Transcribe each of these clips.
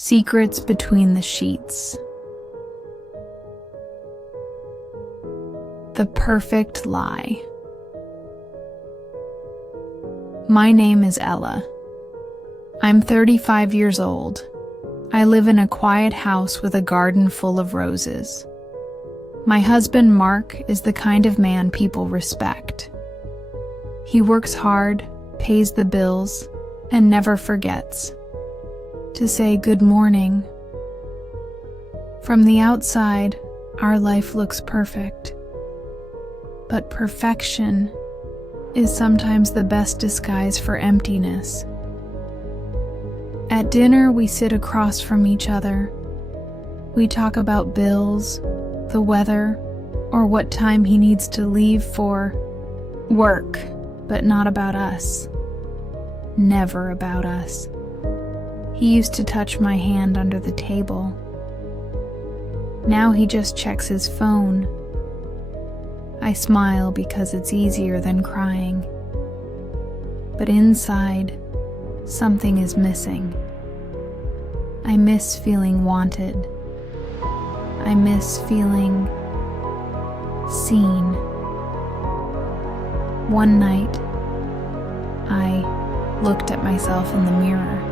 Secrets between the sheets. The perfect lie. My name is Ella. I'm 35 years old. I live in a quiet house with a garden full of roses. My husband, Mark, is the kind of man people respect. He works hard, pays the bills, and never forgets to say good morning. From the outside, our life looks perfect. But perfection is sometimes the best disguise for emptiness. At dinner, we sit across from each other. We talk about bills, the weather, or what time he needs to leave for work, but not about us. Never about us. He used to touch my hand under the table. Now he just checks his phone. I smile because it's easier than crying. But inside, something is missing. I miss feeling wanted. I miss feeling seen. One night, I looked at myself in the mirror.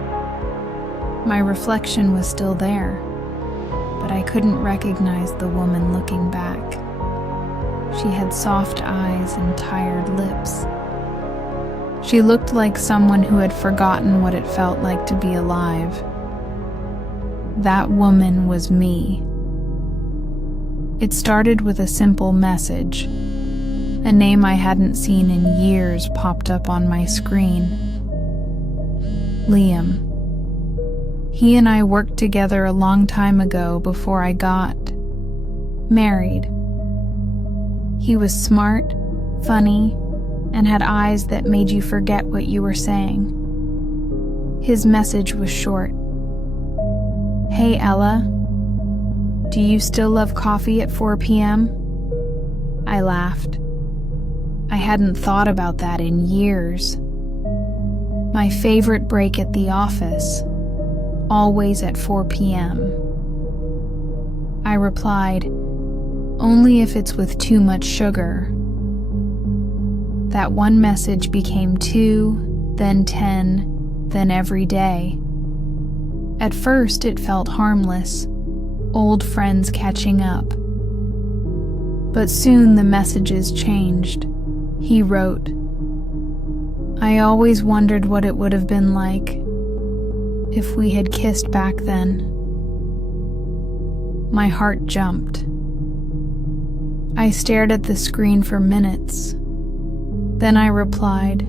My reflection was still there, but I couldn't recognize the woman looking back. She had soft eyes and tired lips. She looked like someone who had forgotten what it felt like to be alive. That woman was me. It started with a simple message. A name I hadn't seen in years popped up on my screen. Liam. He and I worked together a long time ago before I got married. He was smart, funny, and had eyes that made you forget what you were saying. His message was short. Hey Ella, do you still love coffee at 4 p.m.? I laughed. I hadn't thought about that in years. My favorite break at the office, always at 4 p.m. I replied, only if it's with too much sugar. That one message became 2, then 10, then every day. At first it felt harmless, old friends catching up. But soon the messages changed. He wrote, I always wondered what it would have been like if we had kissed back then. My heart jumped. I stared at the screen for minutes. Then I replied,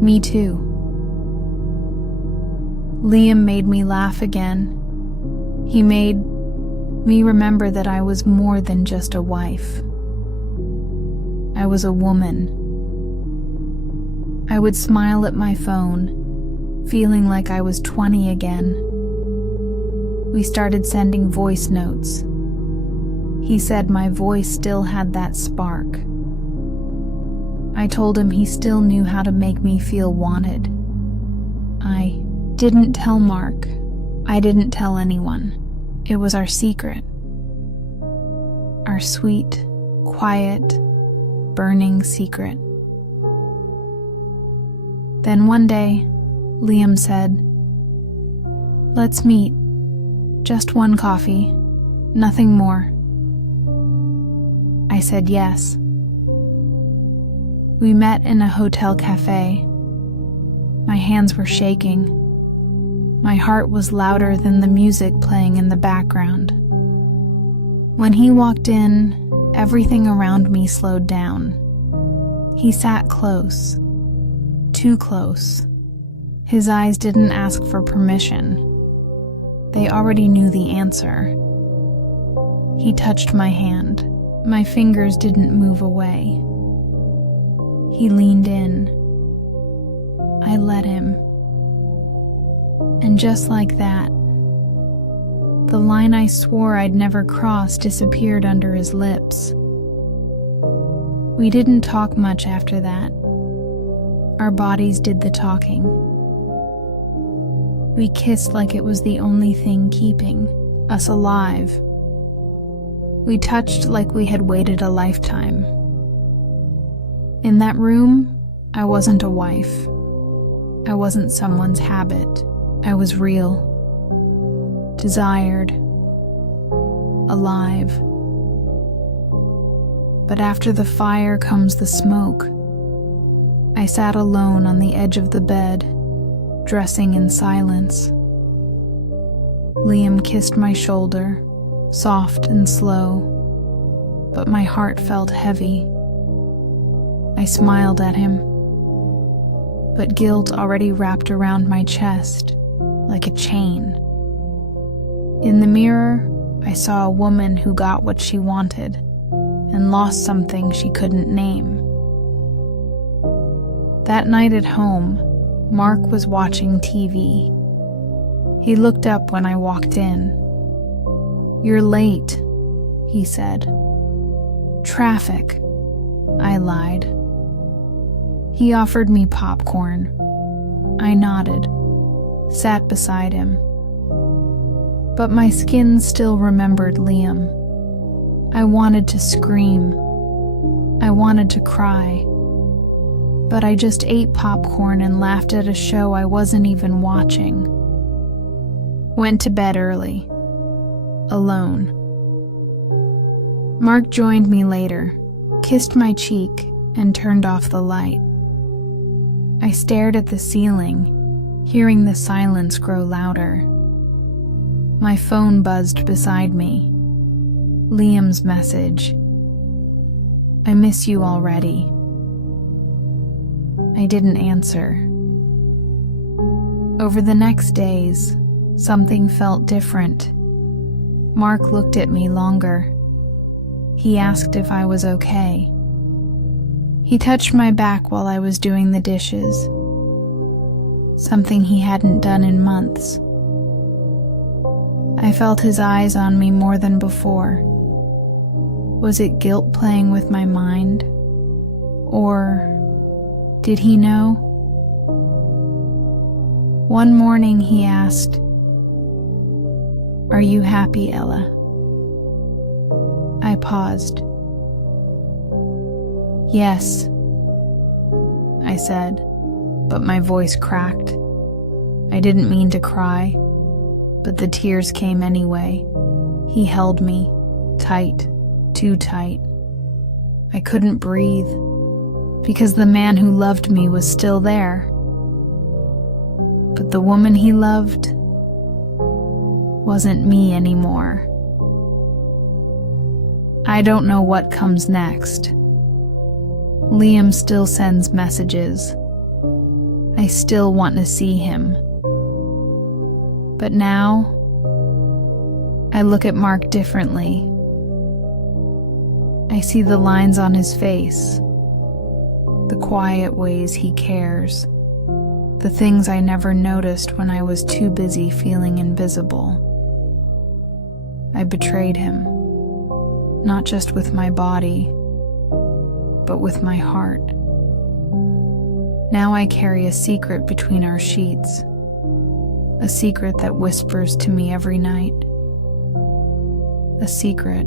me too. Liam made me laugh again. He made me remember that I was more than just a wife. I was a woman. I would smile at my phone, feeling like I was 20 again. We started sending voice notes. He said my voice still had that spark. I told him he still knew how to make me feel wanted. I didn't tell Mark. I didn't tell anyone. It was our secret. Our sweet, quiet, burning secret. Then one day, Liam said, let's meet. Just one coffee, nothing more. I said yes. We met in a hotel cafe. My hands were shaking. My heart was louder than the music playing in the background. When he walked in, everything around me slowed down. He sat close, too close. His eyes didn't ask for permission. They already knew the answer. He touched my hand. My fingers didn't move away. He leaned in. I let him. And just like that, the line I swore I'd never cross disappeared under his lips. We didn't talk much after that. Our bodies did the talking. We kissed like it was the only thing keeping us alive. We touched like we had waited a lifetime. In that room, I wasn't a wife. I wasn't someone's habit. I was real, desired, alive. But after the fire comes the smoke. I sat alone on the edge of the bed, dressing in silence. Liam kissed my shoulder, soft and slow, but my heart felt heavy. I smiled at him, but guilt already wrapped around my chest like a chain. In the mirror, I saw a woman who got what she wanted and lost something she couldn't name. That night at home, Mark was watching TV. He looked up when I walked in. "You're late," he said. "Traffic," I lied. He offered me popcorn. I nodded, sat beside him. But my skin still remembered Liam. I wanted to scream. I wanted to cry. But I just ate popcorn and laughed at a show I wasn't even watching. Went to bed early, alone. Mark joined me later, kissed my cheek, and turned off the light. I stared at the ceiling, hearing the silence grow louder. My phone buzzed beside me. Liam's message. "I miss you already." I didn't answer. Over the next days, something felt different. Mark looked at me longer. He asked if I was okay. He touched my back while I was doing the dishes, something he hadn't done in months. I felt his eyes on me more than before. Was it guilt playing with my mind? Or did he know? One morning he asked, "Are you happy, Ella?" I paused. "Yes," I said, but my voice cracked. I didn't mean to cry, but the tears came anyway. He held me, tight, too tight. I couldn't breathe, because the man who loved me was still there. But the woman he loved wasn't me anymore. I don't know what comes next. Liam still sends messages. I still want to see him. But now, I look at Mark differently. I see the lines on his face, the quiet ways he cares, the things I never noticed when I was too busy feeling invisible. I betrayed him, not just with my body, but with my heart. Now I carry a secret between our sheets, a secret that whispers to me every night, a secret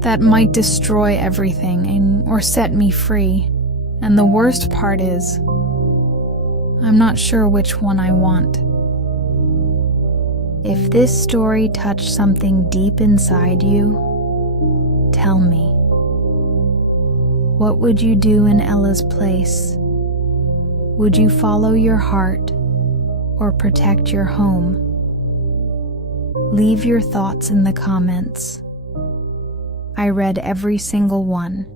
that might destroy everything or set me free. And the worst part is, I'm not sure which one I want. If this story touched something deep inside you, tell me. What would you do in Ella's place? Would you follow your heart or protect your home? Leave your thoughts in the comments. I read every single one.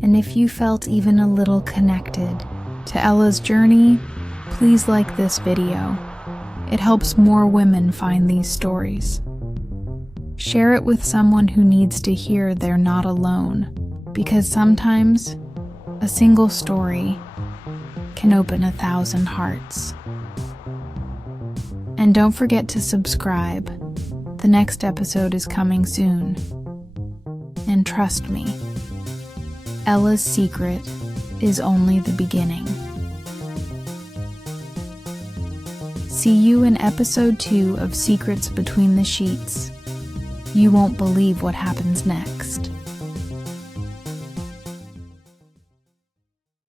And if you felt even a little connected to Ella's journey, please like this video. It helps more women find these stories. Share it with someone who needs to hear they're not alone, because sometimes a single story can open 1,000 hearts. And don't forget to subscribe. The next episode is coming soon. And trust me, Ella's secret is only the beginning. See you in episode 2 of Secrets Between the Sheets. You won't believe what happens next.